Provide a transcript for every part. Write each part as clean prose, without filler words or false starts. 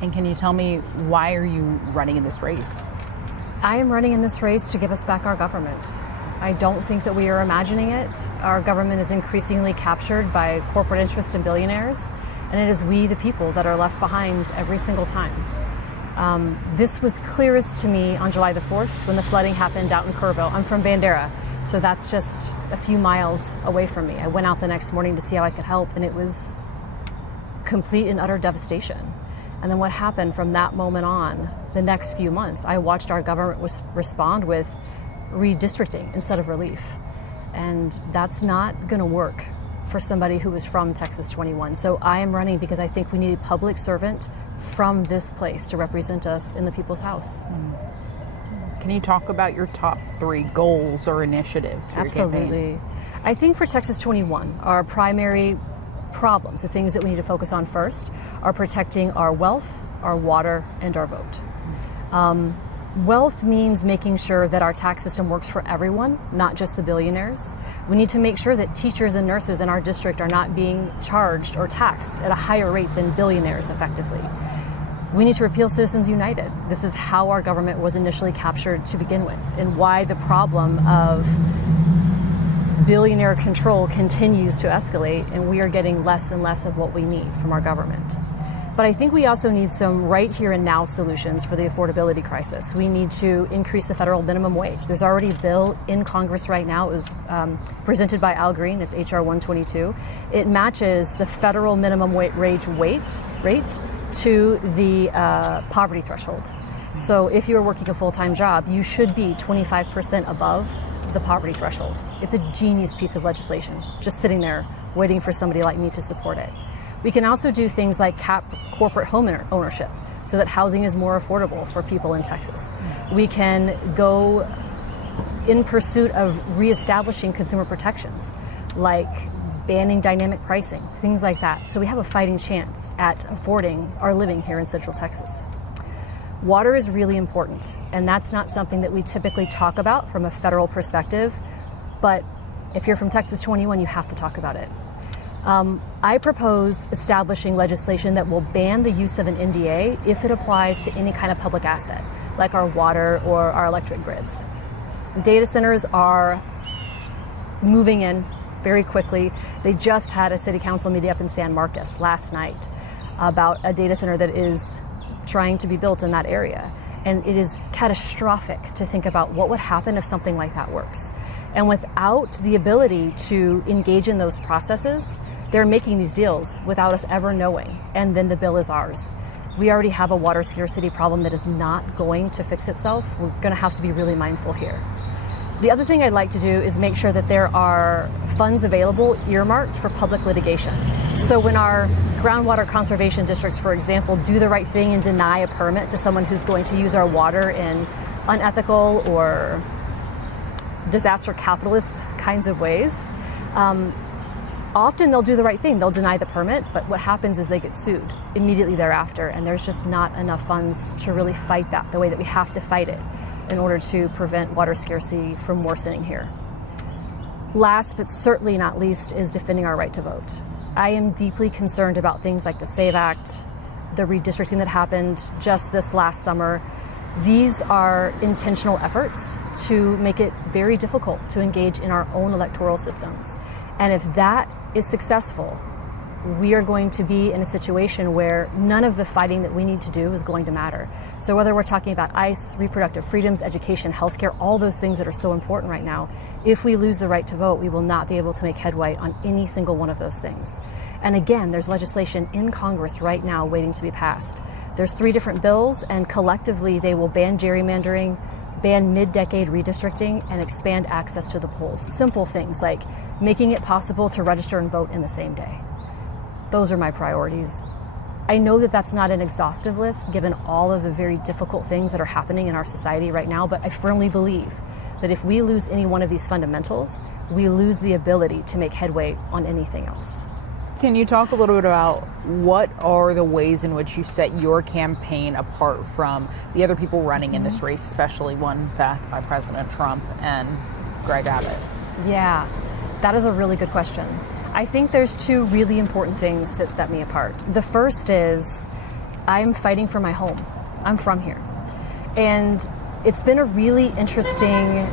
And can you tell me, why are you running in this race? I am running in this race to give us back our government. I don't think that we are imagining it. Our government is increasingly captured by corporate interests and billionaires, and it is we, the people, that are left behind every single time. This was clearest to me on July the 4th when the flooding happened out in Kerrville. I'm from Bandera, so that's just a few miles away from me. I went out the next morning to see how I could help, and it was complete and utter devastation. And then what happened from that moment on, the next few months, I watched our government respond with redistricting instead of relief. And that's not going to work for somebody who is from Texas 21. So I am running because I think we need a public servant from this place to represent us in the People's House. Can you talk about your top 3 goals or initiatives for your campaign? Absolutely. I think for Texas 21, our primary problems, the things that we need to focus on first, are protecting our wealth, our water, and our vote. Wealth means making sure that our tax system works for everyone, not just the billionaires. We need to make sure that teachers and nurses in our district are not being charged or taxed at a higher rate than billionaires effectively. We need to repeal Citizens United. This is how our government was initially captured to begin with, and why the problem of billionaire control continues to escalate, and we are getting less and less of what we need from our government. But I think we also need some right here and now solutions for the affordability crisis. We need to increase the federal minimum wage. There's already a bill in Congress right now. It was presented by Al Green. It's HR 122. It matches the federal minimum wage rate to the poverty threshold. So if you're working a full-time job, you should be 25% above the poverty threshold. It's a genius piece of legislation, just sitting there waiting for somebody like me to support it. We can also do things like cap corporate home ownership so that housing is more affordable for people in Texas. We can go in pursuit of reestablishing consumer protections, like banning dynamic pricing, things like that. So we have a fighting chance at affording our living here in Central Texas. Water is really important, and that's not something that we typically talk about from a federal perspective, but if you're from Texas 21, you have to talk about it. I propose establishing legislation that will ban the use of an NDA if it applies to any kind of public asset, like our water or our electric grids. Data centers are moving in very quickly. They just had a city council meeting up in San Marcos last night about a data center that is trying to be built in that area. And it is catastrophic to think about what would happen if something like that works. And without the ability to engage in those processes, they're making these deals without us ever knowing, and then the bill is ours. We already have a water scarcity problem that is not going to fix itself. We're going to have to be really mindful here. The other thing I'd like to do is make sure that there are funds available earmarked for public litigation. So when our groundwater conservation districts, for example, do the right thing and deny a permit to someone who's going to use our water in unethical or disaster capitalist kinds of ways, often they'll do the right thing. They'll deny the permit, but what happens is they get sued immediately thereafter, and there's just not enough funds to really fight that the way that we have to fight it in order to prevent water scarcity from worsening here. Last but certainly not least is defending our right to vote. I am deeply concerned about things like the SAVE Act, the redistricting that happened just this last summer. These are intentional efforts to make it very difficult to engage in our own electoral systems. And if that is successful, we are going to be in a situation where none of the fighting that we need to do is going to matter. So whether we're talking about ICE, reproductive freedoms, education, healthcare, all those things that are so important right now, if we lose the right to vote, we will not be able to make headway on any single one of those things. And again, there's legislation in Congress right now waiting to be passed. There's 3 different bills, and collectively they will ban gerrymandering, ban mid-decade redistricting, and expand access to the polls. Simple things like making it possible to register and vote in the same day. Those are my priorities. I know that that's not an exhaustive list given all of the very difficult things that are happening in our society right now, but I firmly believe that if we lose any one of these fundamentals, we lose the ability to make headway on anything else. Can you talk a little bit about what are the ways in which you set your campaign apart from the other people running in this race, especially one backed by President Trump and Greg Abbott? Yeah, that is a really good question. I think there's 2 really important things that set me apart. The first is I'm fighting for my home. I'm from here. And it's been a really interesting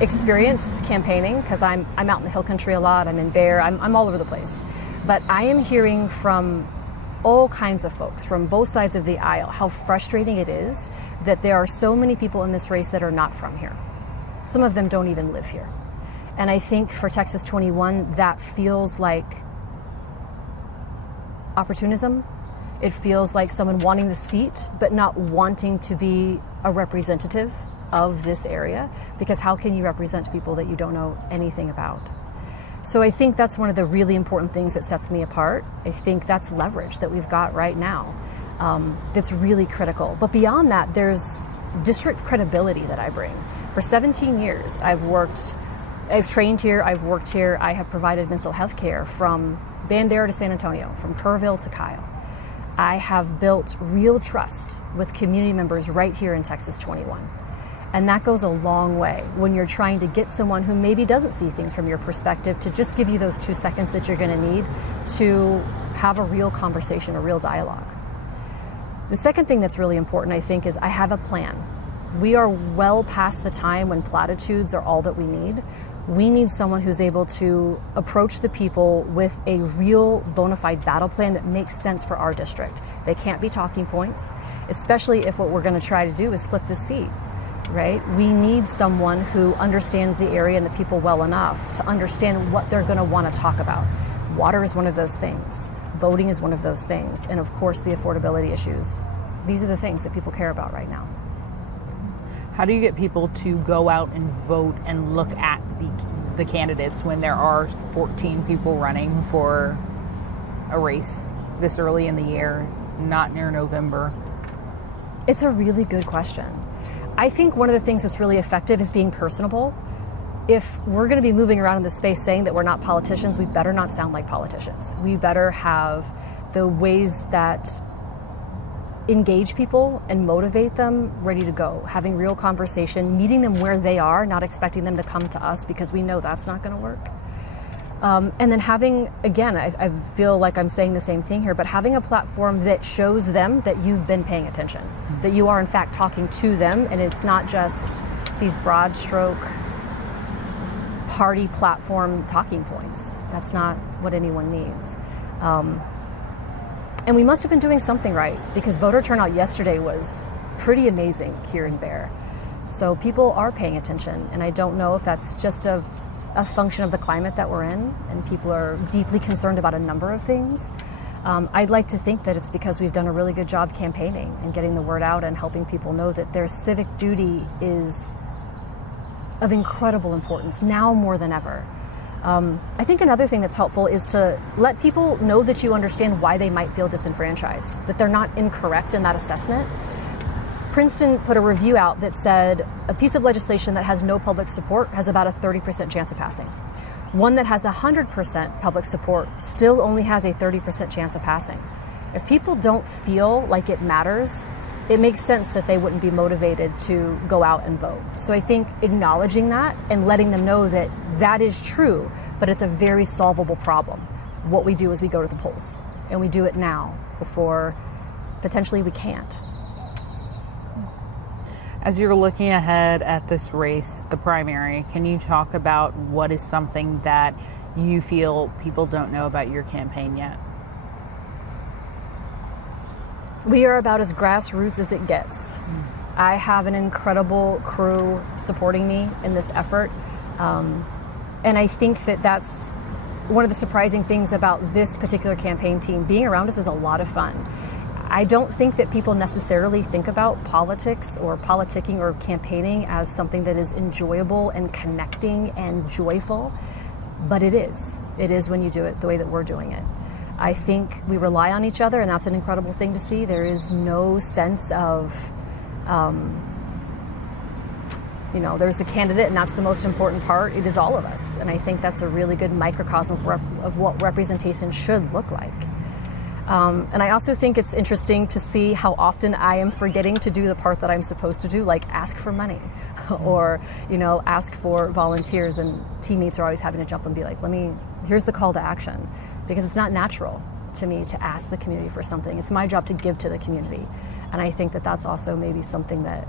experience campaigning because I'm out in the hill country a lot. I'm in Bear. I'm all over the place. But I am hearing from all kinds of folks from both sides of the aisle how frustrating it is that there are so many people in this race that are not from here. Some of them don't even live here. And I think for Texas 21, that feels like opportunism. It feels like someone wanting the seat, but not wanting to be a representative of this area, because how can you represent people that you don't know anything about? So I think that's one of the really important things that sets me apart. I think that's leverage that we've got right now that's really critical. But beyond that, there's district credibility that I bring. For 17 years, I've trained here, I've worked here, I have provided mental health care from Bandera to San Antonio, from Kerrville to Kyle. I have built real trust with community members right here in Texas 21. And that goes a long way when you're trying to get someone who maybe doesn't see things from your perspective to just give you those 2 seconds that you're going to need to have a real conversation, a real dialogue. The second thing that's really important, I think, is I have a plan. We are well past the time when platitudes are all that we need. We need someone who's able to approach the people with a real bona fide battle plan that makes sense for our district. They can't be talking points, especially if what we're going to try to do is flip the seat, right? We need someone who understands the area and the people well enough to understand what they're going to want to talk about. Water is one of those things. Voting is one of those things. And of course, the affordability issues. These are the things that people care about right now. How do you get people to go out and vote and look at the candidates when there are 14 people running for a race this early in the year, not near November? It's a really good question. I think one of the things that's really effective is being personable. If we're going to be moving around in this space saying that we're not politicians, we better not sound like politicians. We better have the ways that engage people and motivate them ready to go, having real conversation, meeting them where they are, not expecting them to come to us because we know that's not going to work. And then having, again, I feel like I'm saying the same thing here, but having a platform that shows them that you've been paying attention, that you are in fact talking to them, and it's not just these broad stroke party platform talking points. That's not what anyone needs. And we must have been doing something right, because voter turnout yesterday was pretty amazing here in Bear. So people are paying attention, and I don't know if that's just a function of the climate that we're in, and people are deeply concerned about a number of things. I'd like to think that it's because we've done a really good job campaigning and getting the word out and helping people know that their civic duty is of incredible importance, now more than ever. I think another thing that's helpful is to let people know that you understand why they might feel disenfranchised, that they're not incorrect in that assessment. Princeton put a review out that said a piece of legislation that has no public support has about a 30% chance of passing. One that has 100% public support still only has a 30% chance of passing. If people don't feel like it matters, it makes sense that they wouldn't be motivated to go out and vote. So I think acknowledging that and letting them know that that is true, but it's a very solvable problem. What we do is we go to the polls, and we do it now before potentially we can't. As you're looking ahead at this race, the primary, can you talk about what is something that you feel people don't know about your campaign yet? We are about as grassroots as it gets. I have an incredible crew supporting me in this effort. And I think that that's one of the surprising things about this particular campaign team. Being around us is a lot of fun. I don't think that people necessarily think about politics or politicking or campaigning as something that is enjoyable and connecting and joyful, but it is. It is when you do it the way that we're doing it. I think we rely on each other, and that's an incredible thing to see. There is no sense of, there's the candidate, and that's the most important part. It is all of us, and I think that's a really good microcosm of what representation should look like. And I also think it's interesting to see how often I am forgetting to do the part that I'm supposed to do, like ask for money or, ask for volunteers, and teammates are always having to jump and be like, here's the call to action, because it's not natural to me to ask the community for something. It's my job to give to the community. And I think that that's also maybe something that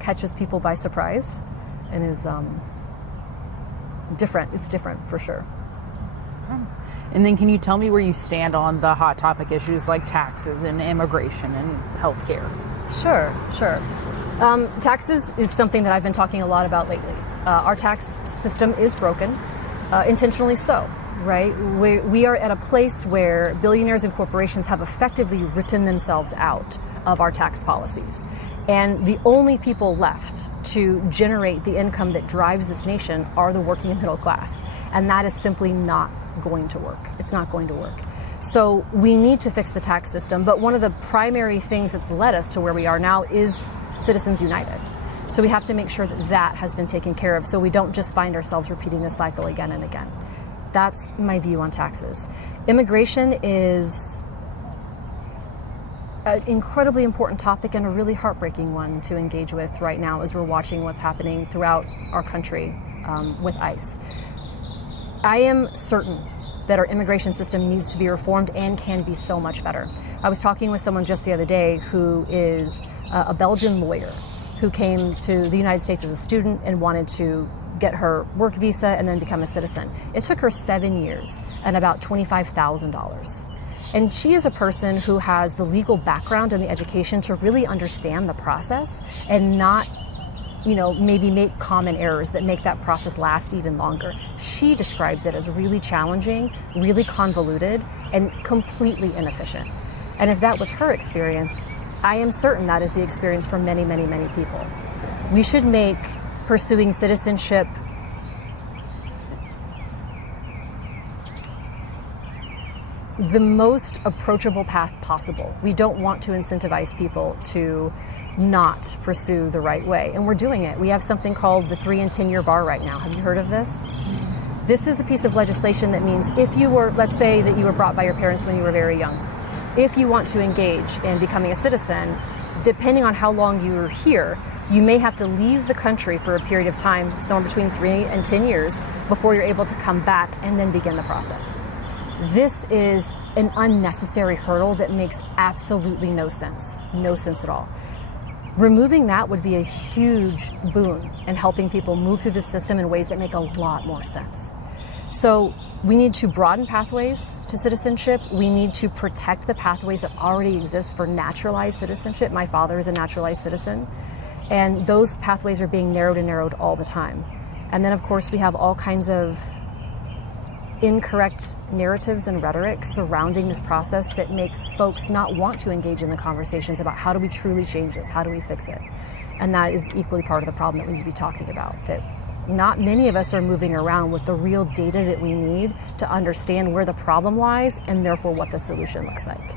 catches people by surprise and is different. It's different for sure. And then can you tell me where you stand on the hot topic issues like taxes and immigration and healthcare? Sure. Taxes is something that I've been talking a lot about lately. Our tax system is broken, intentionally so, right? We are at a place where billionaires and corporations have effectively written themselves out of our tax policies. And the only people left to generate the income that drives this nation are the working and middle class. And that is simply not going to work. It's not going to work. So we need to fix the tax system. But one of the primary things that's led us to where we are now is Citizens United. So we have to make sure that that has been taken care of so we don't just find ourselves repeating the cycle again and again. That's my view on taxes. Immigration is an incredibly important topic and a really heartbreaking one to engage with right now as we're watching what's happening throughout our country with ICE. I am certain that our immigration system needs to be reformed and can be so much better. I was talking with someone just the other day who is a Belgian lawyer who came to the United States as a student and wanted to get her work visa and then become a citizen. It took her 7 years and about $25,000. And she is a person who has the legal background and the education to really understand the process and not, maybe make common errors that make that process last even longer. She describes it as really challenging, really convoluted, and completely inefficient. And if that was her experience, I am certain that is the experience for many, many, many people. We should make pursuing citizenship the most approachable path possible. We don't want to incentivize people to not pursue the right way, and we're doing it. We have something called the 3 and 10 year bar right now. Have you heard of this? This is a piece of legislation that means if you were, let's say that you were brought by your parents when you were very young, if you want to engage in becoming a citizen, depending on how long you're here, you may have to leave the country for a period of time, somewhere between 3 and 10 years, before you're able to come back and then begin the process. This is an unnecessary hurdle that makes absolutely no sense at all. Removing that would be a huge boon in helping people move through the system in ways that make a lot more sense. So we need to broaden pathways to citizenship. We need to protect the pathways that already exist for naturalized citizenship. My father is a naturalized citizen, and those pathways are being narrowed and narrowed all the time. And then, of course, we have all kinds of incorrect narratives and rhetoric surrounding this process that makes folks not want to engage in the conversations about how do we truly change this, how do we fix it. And that is equally part of the problem that we need to be talking about, that not many of us are moving around with the real data that we need to understand where the problem lies and therefore what the solution looks like.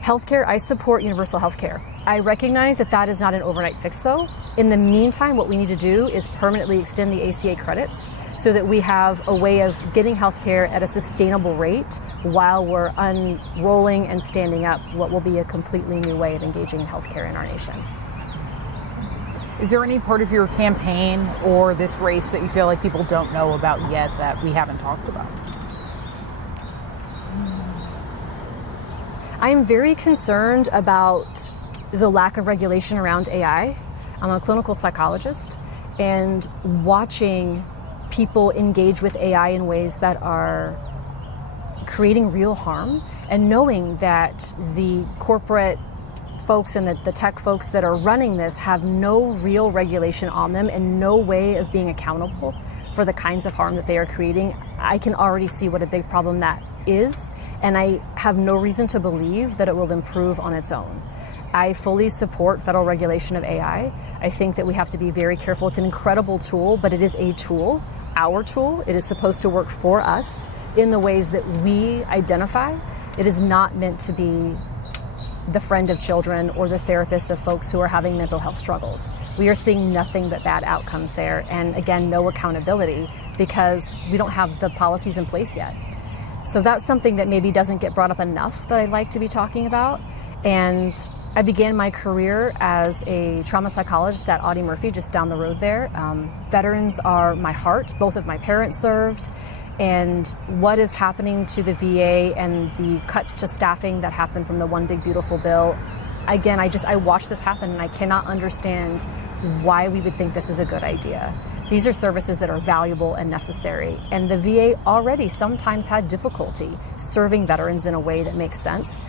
Healthcare, I support universal healthcare. I recognize that that is not an overnight fix though. In the meantime, what we need to do is permanently extend the ACA credits so that we have a way of getting healthcare at a sustainable rate while we're unrolling and standing up what will be a completely new way of engaging in healthcare in our nation. Is there any part of your campaign or this race that you feel like people don't know about yet that we haven't talked about? I am very concerned about the lack of regulation around AI. I'm a clinical psychologist, and watching people engage with AI in ways that are creating real harm, and knowing that the corporate folks and the tech folks that are running this have no real regulation on them and no way of being accountable for the kinds of harm that they are creating, I can already see what a big problem that is, and I have no reason to believe that it will improve on its own. I fully support federal regulation of AI. I think that we have to be very careful. It's an incredible tool, but it is a tool, our tool. It is supposed to work for us in the ways that we identify. It is not meant to be the friend of children or the therapist of folks who are having mental health struggles. We are seeing nothing but bad outcomes there, and again, no accountability because we don't have the policies in place yet. So that's something that maybe doesn't get brought up enough that I'd like to be talking about. And I began my career as a trauma psychologist at Audie Murphy, just down the road there. Veterans are my heart. Both of my parents served. and what is happening to the VA and the cuts to staffing that happened from the One Big Beautiful Bill. Again, I watched this happen, and I cannot understand why we would think this is a good idea. These are services that are valuable and necessary, and the VA already sometimes had difficulty serving veterans in a way that makes sense.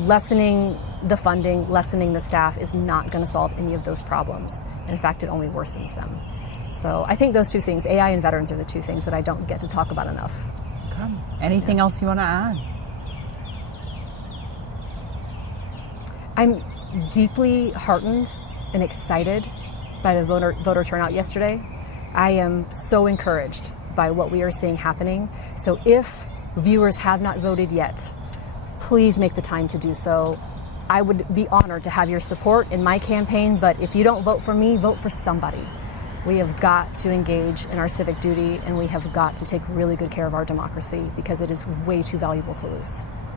Lessening the funding, lessening the staff is not going to solve any of those problems. In fact, it only worsens them. So I think those two things, AI and veterans, are the two things that I don't get to talk about enough. Okay. Anything else you want to add? I'm deeply heartened and excited by the voter turnout yesterday. I am so encouraged by what we are seeing happening. So if viewers have not voted yet, please make the time to do so. I would be honored to have your support in my campaign, but if you don't vote for me, vote for somebody. We have got to engage in our civic duty, and we have got to take really good care of our democracy because it is way too valuable to lose.